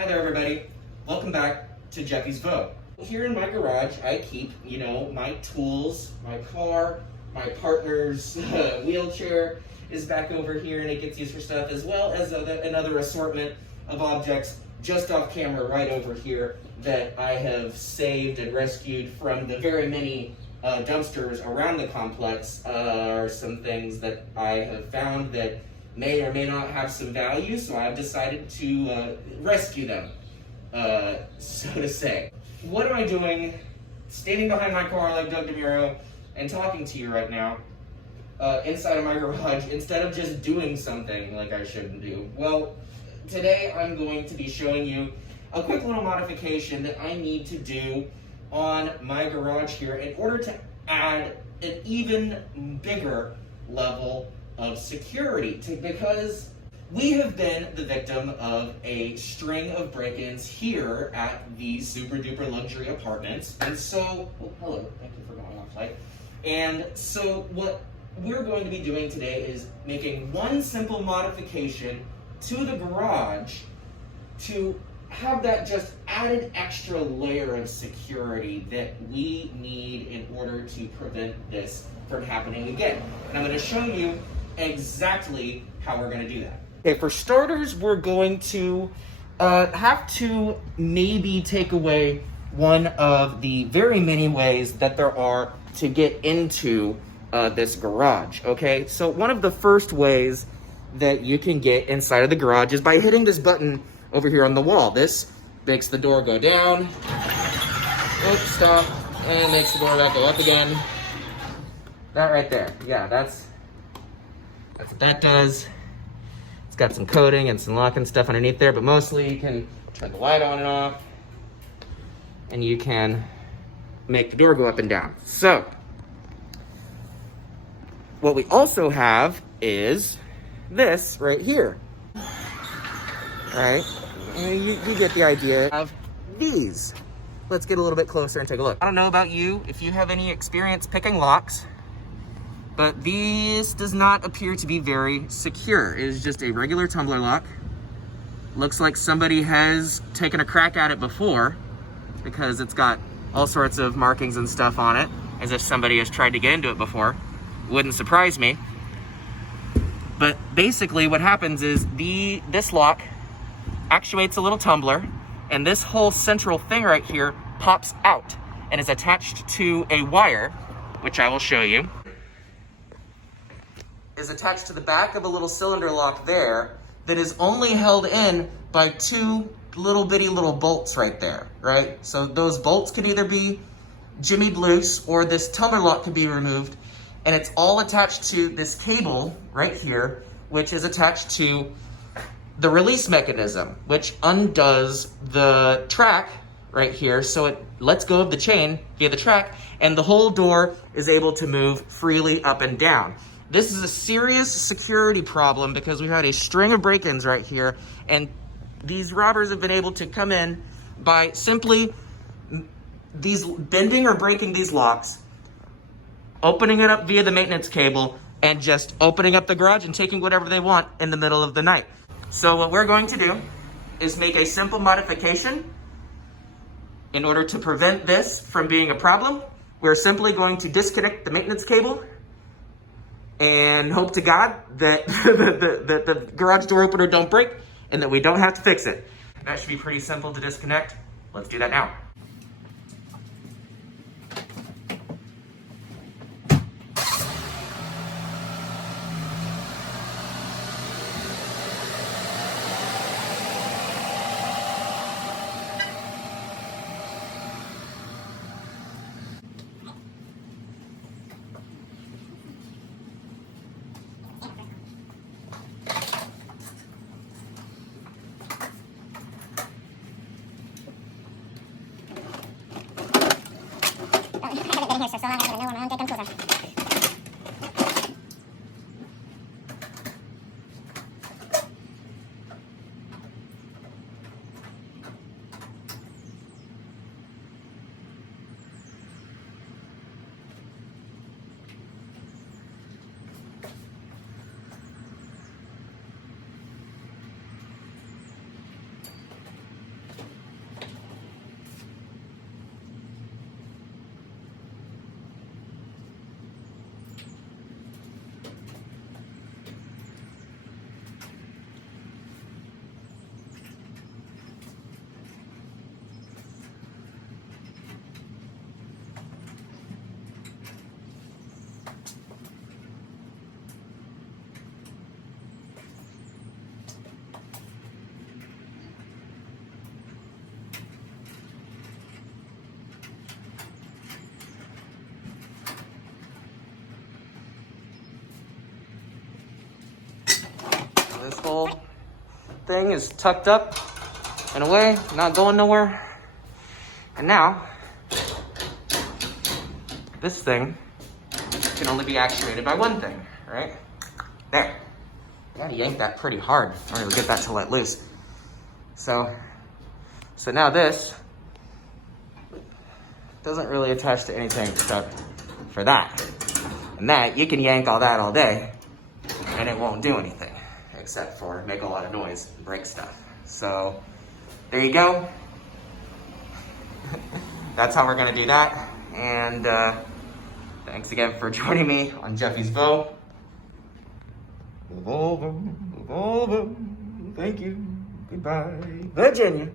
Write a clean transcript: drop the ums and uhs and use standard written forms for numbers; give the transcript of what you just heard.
Hi there, everybody. Welcome back to Jeffy's Vogue. Here in my garage, I keep, my tools, my car, my partner's wheelchair is back over here and it gets used for stuff, as well as another assortment of objects just off camera right over here that I have saved and rescued from the very many dumpsters around the complex. Are some things that I have found that may or may not have some value, so I've decided to rescue them, so to say. What am I doing standing behind my car like Doug DeMuro and talking to you right now inside of my garage instead of just doing something like I shouldn't do? Well, today I'm going to be showing you a quick little modification that I need to do on my garage here in order to add an even bigger level of security, because we have been the victim of a string of break-ins here at these super duper luxury apartments. And so, oh, hello, thank you for going off light. And so what we're going to be doing today is making one simple modification to the garage to have that just added extra layer of security that we need in order to prevent this from happening again. And I'm going to show you exactly how we're going to do that. Okay, for starters, we're going to have to maybe take away one of the very many ways that there are to get into this garage, okay? So one of the first ways that you can get inside of the garage is by hitting this button over here on the wall. This makes the door go down, oops, stop, and makes the door back go up again. That right there, yeah, that's what that does. It's got some coating and some locking stuff underneath there, but mostly you can turn the light on and off, and you can make the door go up and down. So, what we also have is this right here. Right? And you get the idea of these. Let's get a little bit closer and take a look. I don't know about you, if you have any experience picking locks, but this does not appear to be very secure. It is just a regular tumbler lock. Looks like somebody has taken a crack at it before, because it's got all sorts of markings and stuff on it, as if somebody has tried to get into it before. Wouldn't surprise me. But basically what happens is this lock actuates a little tumbler, and this whole central thing right here pops out and is attached to a wire, which I will show you. Is attached to the back of a little cylinder lock there that is only held in by two little bitty little bolts right there, right? So those bolts could either be jimmied loose or this tumbler lock could be removed, and it's all attached to this cable right here, which is attached to the release mechanism, which undoes the track right here, so it lets go of the chain via the track, and the whole door is able to move freely up and down. This is a serious security problem because we've had a string of break-ins right here, and these robbers have been able to come in by simply bending or breaking these locks, opening it up via the maintenance cable, and just opening up the garage and taking whatever they want in the middle of the night. So what we're going to do is make a simple modification in order to prevent this from being a problem. We're simply going to disconnect the maintenance cable and hope to God that the garage door opener don't break and that we don't have to fix it. That should be pretty simple to disconnect. Let's do that now. Here, so long as I know I'm on, take them closer. thing is tucked up and away, not going nowhere. And now, this thing can only be actuated by one thing, right? There. You gotta yank that pretty hard in order to get that to let loose. So now this doesn't really attach to anything except for that. And that, you can yank all that all day and it won't do anything except for make a lot of noise and break stuff. So there you go. That's how we're gonna do that. And thanks again for joining me on Jeffy's Vo. Thank you. Goodbye. Virginia.